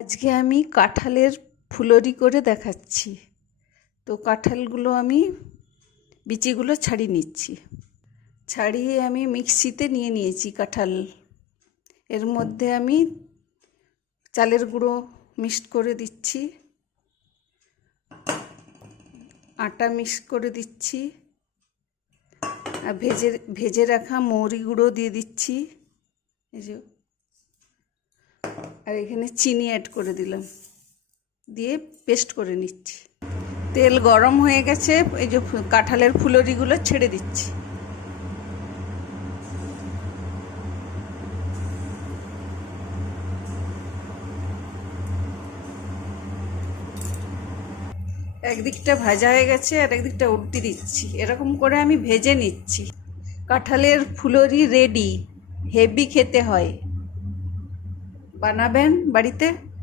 আজকে আমি কাঁঠালের ফুলরি করে দেখাচ্ছি। তো কাঁঠালগুলো আমি বিচিগুলো ছাড়িয়ে নিচ্ছি। ছাড়িয়ে আমি মিক্সিতে নিয়ে নিয়েছি কাঁঠাল। এর মধ্যে আমি চালের গুঁড়ো মিক্সড করে দিচ্ছি, আটা মিক্স করে দিচ্ছি, আর ভেজে রাখা মৌরি গুঁড়ো দিয়ে দিচ্ছি, এই যে, আর এখানে চিনি অ্যাড করে দিলাম, দিয়ে পেস্ট করে নিচ্ছি। তেল গরম হয়ে গেছে, এই যে কাঁঠালের ফুলরিগুলো ছেড়ে দিচ্ছি। একদিকটা ভাজা হয়ে গেছে আর একদিকটা উল্টে দিচ্ছি, এরকম করে আমি ভেজে নিচ্ছি। কাঁঠালের ফুলরি রেডি। হেভি খেতে হয়, বানাবেন বাড়িতে।